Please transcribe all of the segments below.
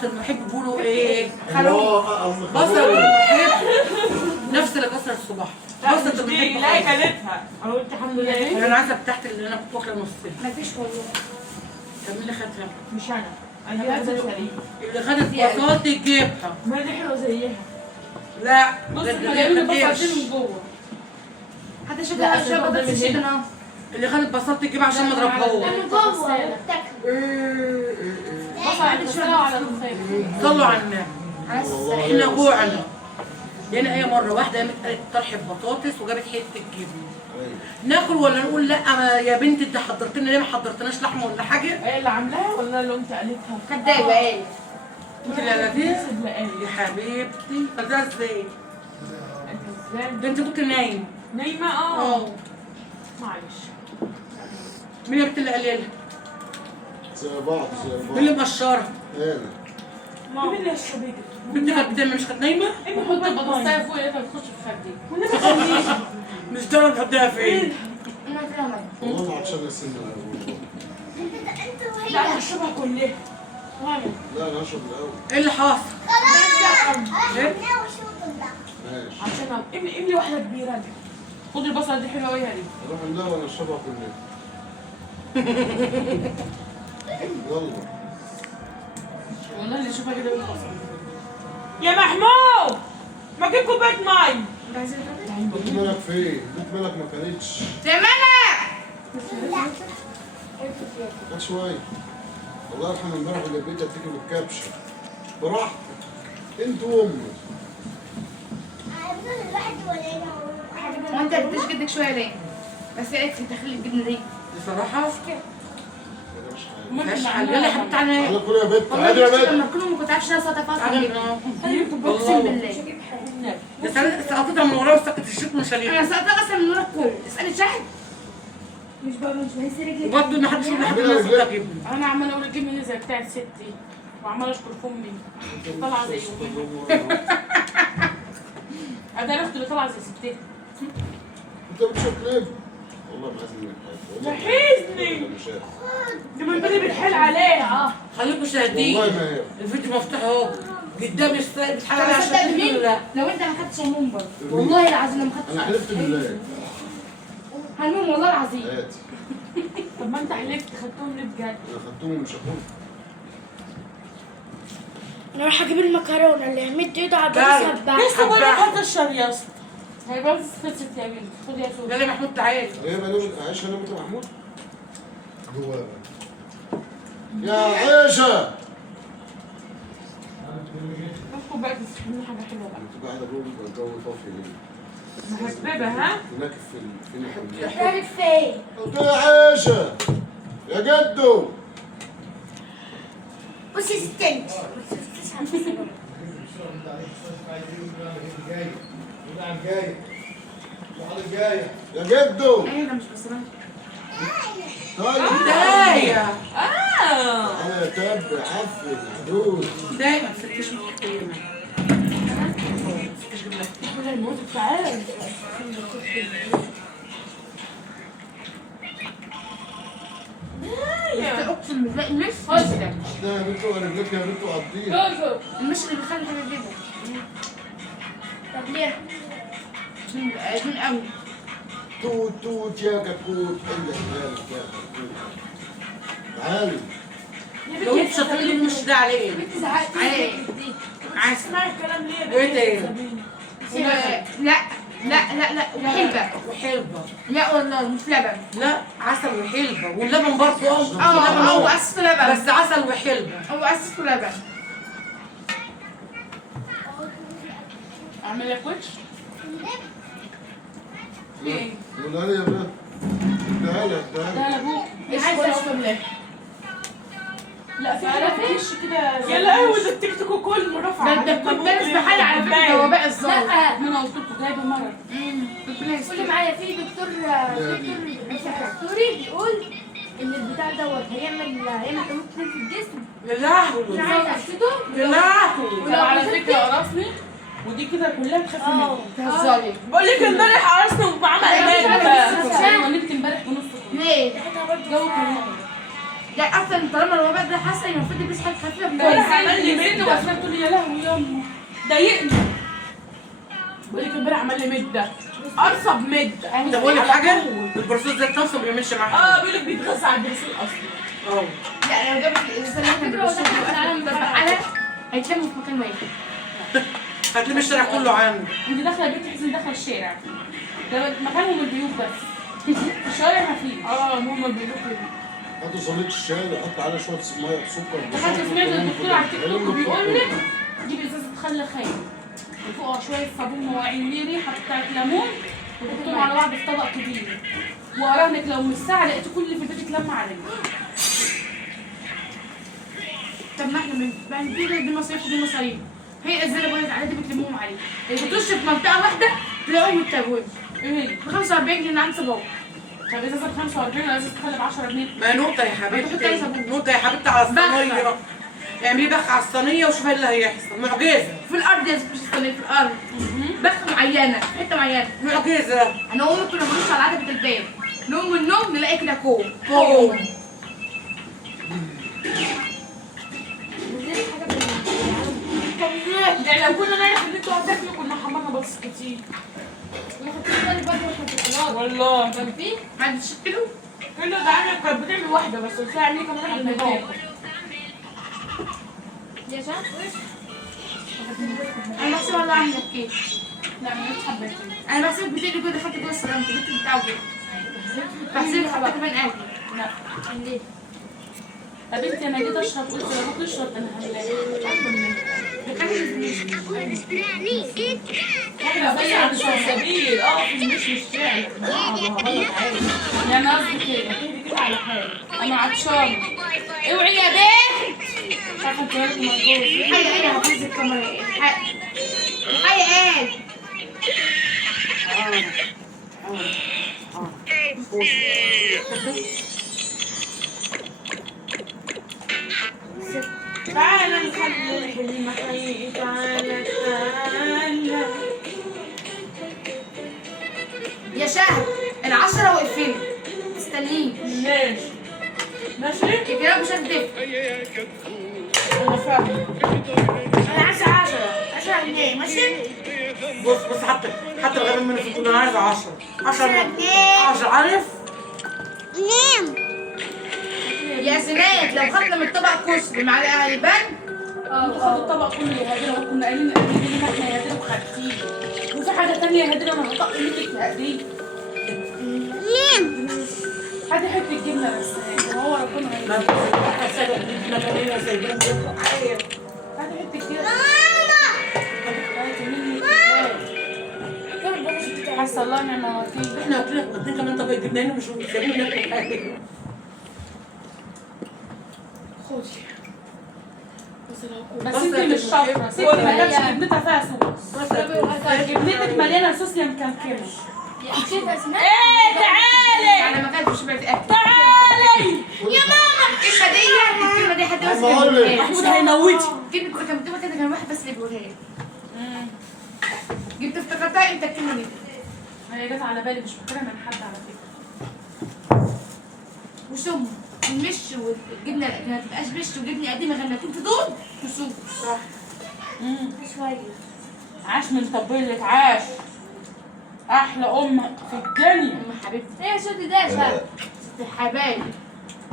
بصلة المحب بيقولوا ايه؟ بصلة المحب نفس اللي كسر الصباح. بصلة المحب لا كلتها اهو انت الحمد لله. انا العسل بتاعت اللي انا كنت واكله نصها. مفيش والله. طب مين اللي خدها؟ مش انا جايبها سليم. اللي خدت بصلة تجيبها. ما دي حلوه زيها. لا بص ده احنا جايبين دي البصلتين من جوه. حتى شبه بطاطس الشيطان. اللي خدت بصلة تجيبها عشان ما اضربهاش. من جوه. بصل على الكسره وعلى الخير. صلوا على النبي. احنا جوعنا. لقينا ايه مره واحده قامت قالت طرح بطاطس وجابت حته جبنه. ناكل ولا نقول لا يا بنتي انت حضرت لنا ليه ما حضرتناش لحمه ولا حاجه؟ ايه اللي عاملاها ولا اللي انت قالتها؟ كدابه ايه؟ انت اللي قالتيها؟ صدقاني يا حبيبتي خدتها ازاي؟ انت ازاي؟ ده انت كنت نايم. نايمه معلش. مين يا بنت اللي قليلها؟ زي بعض مين اللي مقشرها؟ انا مين اللي الشبيكه؟ بنتي كانت بتعمل مش كانت نايمه؟ حط البطاطسايه فوق لقيتها بتخش في خدي. مش ده انا بحطها فين؟ انا فاهمه. والله عطشان السن لا انا هشربها كلها. لا انا هشرب الاول. ايه اللي حاصل؟ ايه؟ ماشي عشان املي واحده كبيره دي. خد البصله دي حلوه قوي دي. روح املاها وانا اشربها كلها. يلا والله اللي يشوفها كده يقول بصله. يا محمود ما تجيب كوبايه ميه. بنت مالك فين؟ بنت مالك ما كانتش. كانت شويه. الله يرحم امبارح اللي بيتها تيجي بالكبشه. براحتك. انت وامك. وانت بتديش جدك شويه ليه؟ بس ايه تخلي الجبنه دي؟ بصراحه مش حاجه. مفيهاش حل. يلا يا حبيبتي تعالى تعالى كل يا بنت والله عادي يا كنت بنت. لما كلهم ما كنت عارفه انا سلطه فاصله تعالى جبنه. والله. اقسم بالله. ده سقطتها من ورايا وسكت الشيط مش انا هليها. سلطه اصلا من ورا الكل. اسالي شاهد. مش بهز رجلي. وبرضه ما حدش يقول لحد الناس ده جبنه. انا عماله اقول الجبنه دي زي بتاعت ستي وعماله اشكر في امي طالعه زي امي. انا الاخت اللي طالعه زي ستي. انت بتشوف ليه؟ والله ما عايز منك حاجه. جهزني. دي من بدري بتحل عليها. خليكم شاهدين. والله ما هي. الفيديو مفتوح اهو. قدامي السايق بتحاول طب عشان صدق تقول مين؟ لا. لو انت ما خدتش هموم برضه والله العظيم لو ما خدتش انا حلفت بالله. هموم والله العظيم. حياتي. طب ما انت حلفت خدتهم ليه بجد؟ انا خدتهم ومش هاخدهم. انا راح اجيب المكرونه اللي همد ايده على تعالى. البطاطس لسه بقول لك هات الشر يا اسطى. هي بس خلصت يا بنت خد يا سوسو. يلا يا محمود تعالى. ايه بقى نوم عايشه انا وانت محمود؟ جوه يا عيشه. خد بقى تسخني حاجه حلوه بقى. انت قاعده جوه الجو طافي ليه؟ محببه ها؟ هناك في الحمام. تعرف فين؟ قلت له يا عيشه يا جدو. بصي يا ست انت. يا جدو. انا مش بسمعها. طيب بداية. انا تب عفن حدود. بداية ما تسكتش من الكلمة. ولا الموت تعال. اقسم بالله المش فاشله. لا يا بنتو رجلك يا بنتو قضيها. المش اللي بيخلي حاجه كده. طب ليه؟ عشان قوي. توت توت يا كتكوت حلك مالك يا كتكوت. تعالي. لو انت شاطرين مش ده على ايه؟ زعقت عليه. عسل. اسمعي الكلام ليه يا ايه بنت؟ ده؟ لا لا لا لا وحلبة. وحلبة. لا والله مش لبن. لا عسل وحلبة واللبن برضه هو اساسه لبن. بس عسل وحلبة. هو اساسه لبن. اعمل لك وش؟ ايه؟ قولها لي يا بنت. اديها لي اديها ده لي. لابوك. مش عايزه اشرب ليه. لا في وش كده. يلا قهوة التيك توك كل مرافعة. ده كنت دارس بحالي على فكره جواباء الظاهر. لا ما انا قلت لكم جايبه مرض. قولي معايا في دكتور دكتوري بيقول ان البتاع دوت هيعمل حموضه كتير في الجسم. يا لهوي. مش عايزه اشتته. يا لهوي. ولو على فكرة قرصني ودي كده كلها بتخاف مني. تهزري. بقول لك امبارح قرصني ومعمل أنا مش علاج عارفة بقى. بس انا نمت امبارح بنص ليه؟ الجو كان نار. ده اصلا طالما الوباء ده حاسه ان المفروض يلبس حاجه خفيفه امبارح عمل لي بتاعي. مده واسماء تقول لي يا لهوي يما ضايقني. بقول لك امبارح عمل لي مده ارصب مده. طب اقول لك حاجه، البروسيس ده نفسه ما بيعملش معاها. بيقول لك بيتغذى على البروسيل اصلا. لا لو جابت الانسان اللي احنا بنشوفه هيتلموا في مكان واحد. هتلم الشارع كله عنده. انت داخله البيت تحسي انك داخله الشارع. ده مكانهم البيوت بس. الشوارع ما فيش. هم البيوت كده. هاتوا صينيه الشاي وحط عليها شويه ميه بسكر. دخلت سمعت الدكتور على التيك توك بيقول لك جيبي ازازه خل خام وفوقها شويه صابون مواعين ليه ريحه بتاعت ليمون وحطهم على بعض في طبق كبير واراهنك لو من ساعه لقيت كل اللي في البيت اتلم عليا. طب ما احنا من دي مصاريف ودي مصاريف. هي الازازه اللي بقولك عليها دي بتلموهم عليها. بتخش في منطقه واحده تلاقيهم متبوبين. ايه هي؟ ب 45 جنيه عند صباح. طب ازازه ب 45 ولا ازازه خل ب 10 جنيه؟ ما نقطه يا حبيبتي، بتحط عليها صابون. نقطه يا حبيبتي على الصينيه. بخة. اعملي بخ على الصينيه وشوفي ايه اللي هيحصل. معجزه في الارض يا زلمه، مش الصينيه، في الارض. بخه معينه، حته معينه. معجزه. انا وامي كنا بنبص على عتبه الباب، نقوم من النوم نلاقي كده كوم. كوم. يعني لو كنا نعرف ان انتوا هتاكلوا كنا حمرنا بس كتير. ما خدتش بالي برضه واحنا في الصلاه. والله كان في ما عندش كيلو. كله ده عامل كانت بتعمل واحده بس قلت لها اعملي كمان واحده من يا شان انا بحسب والله عندك كيك. لا ما نفس حبيتي. انا بحسبك بتقلي جوه دخلت جوه السلام جبت بتاعه كده. بحسبك حتى كمان قلبي. لا ليه؟ يا بنتي انا جيت اشرب قلت لابوك اشرب انا هلاقي. احنا زي عند سلسبيل في المشمش فعلا. يعني قصدي كده اهدي كده على حالي انا عطشانه. اوعي يا بنت. مش عارفه انت مالك مرجوز. الحقيقة انا هبوظ الكاميرا. الحقيقة تعالى نخلي الحلم حقيقي. تعالى تعالى. يا شهد العشرة واقفين استنيني. ماشي الكلام مش هتدفع. انا فاهمه. انا عايزة 10 جنيه ماشي؟ بص حتى الغبي منه في انا عايز 10 جنيه. 10 عارف؟ يا سنات لو خدنا من الطبق كشري مع البن. انتوا خدوا الطبق كله يا هدير وكنا قايلين قبل كده احنا يا هدير وخدتيه. وفي حاجه ثانيه يا هدير انا هطق ليكي تهديه. هاتي حته جبنه بس هو ربنا ما كانوا سايبين بيطلع عيب. هاتي حته جبنه. حاسه الله نعم وكيل. احنا واخدين كمان طبق جبنه هنا مش سايبين ناكل حاجه. خدي بس انت مش شاطره. ستي ما كانتش جبنتها فيها صوص. جبنتك مليانه صوص يا مكمكمه. شايفة اسمها؟ ايه تعالي انا ما كانتش شبعت اكل. تعالي يا ماما الكلمة دي حد بس بقول لك. محمود هيموتي. كلمة كنت مكتوبة كده كان واحد بس اللي بيقولها لي. جبت افتكرتها انت الكلمة دي. هي جت على بالي مش فاكرها من حد على فكره. وسم المش والجبنة ما تبقاش مش وجبنة قديمة غنتين في دول وسم. صح. شوية. عاش من طبلك عاش. احلى ام في الدنيا. ام حبيبتي ايه يا شدي ده يا شباب ست الحبايب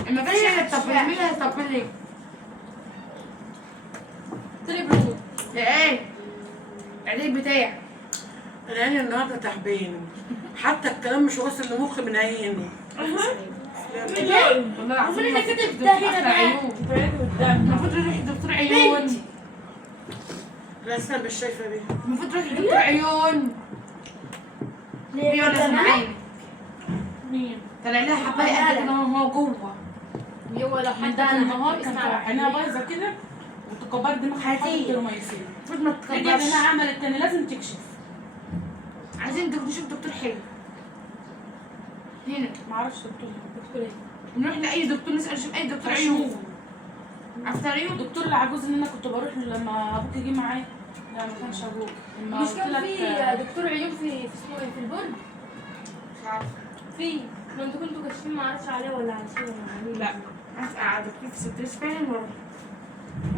اما كانش هي تطبل مين اللي هيطبل لي؟ طلب له ايه؟ العيد بتاعي العين النهارده تعبان، حتى الكلام مش واصل لمخي من عيني. والله العظيم اللي كتب ده هنا عيون المفروض تروحي دكتور عيون. لا استنى مش شايفه بيها. المفروض تروحي دكتور عيون. ليه ولا سامعين؟ مين؟ طلع لها حبايه قد كده هو جوه. هو لو حد النهار كانت عينها بايظه كده وتكبرت دماغها حاطط له ميسين. المفروض ما رجعت تكبرش. انها عملت تاني لازم تكشف. عايزين نشوف دكتور حلو. هنا معرفش دكتور ايه. نروح لاي دكتور نسال نشوف اي دكتور عيون. عارفه عيون؟ الدكتور العجوز اللي انا كنت بروح له لما ابوك يجي معايا. لا ما كانش ابوك. لما مش قلت كان لك في دكتور عيون في اسمه ايه في البرج؟ مش عارفه. في ما انتوا كنتوا كاشفين ما اعرفش عليه ولا على شيء ولا عليه. لا قاعدة في ستريس فين ورا.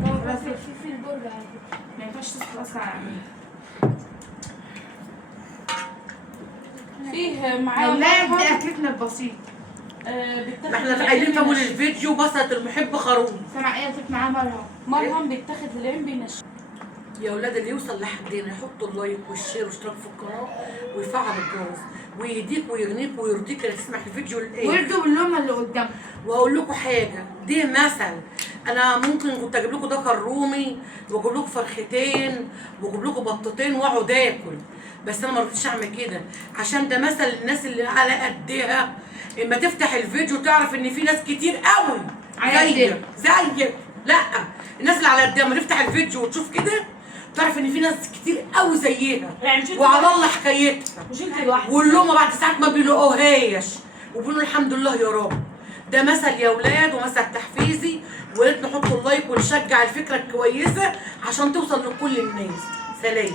هو في البرج على فكرة. ما ينفعش تصحى أصلا على عمي. فيه معاه أولاد دي مرهم. أكلتنا البسيط. بيتاخد ما احنا للعين قايلين في اول بينشف. الفيديو بصلة المحب خروم. سمع إيه أكلت معاه مرهم. مرهم بيتاخد للعين بينشف. يا اولاد اللي يوصل لحد هنا يحطوا اللايك والشير واشتراك في القناه ويفعل الجرس ويهديك ويغنيك ويرضيك اللي تسمع الفيديو للايه. وردوا باللقمة اللي قدامكم. وهقول لكم حاجه، دي مثل. انا ممكن كنت اجيب لكم دكر رومي واجيب لكم فرختين واجيب لكم بطتين واقعد اكل، بس انا ما رضيتش اعمل كده عشان ده مثل الناس اللي على قدها. اما تفتح الفيديو تعرف ان في ناس كتير قوي على زيك. لا، الناس اللي على قدها ما تفتح الفيديو وتشوف كده تعرف ان في ناس كتير قوي زيها يعني مش انت وعلى لوحدك؟ الله حكايتها. مش انت لوحدك. واللقمه بعد ساعات ما بيلاقوهاش وبيقولوا الحمد لله يا رب. ده مثل يا ولاد ومثل تحفيزي، ويا ريت نحط اللايك ونشجع الفكره الكويسه عشان توصل لكل الناس. سلام.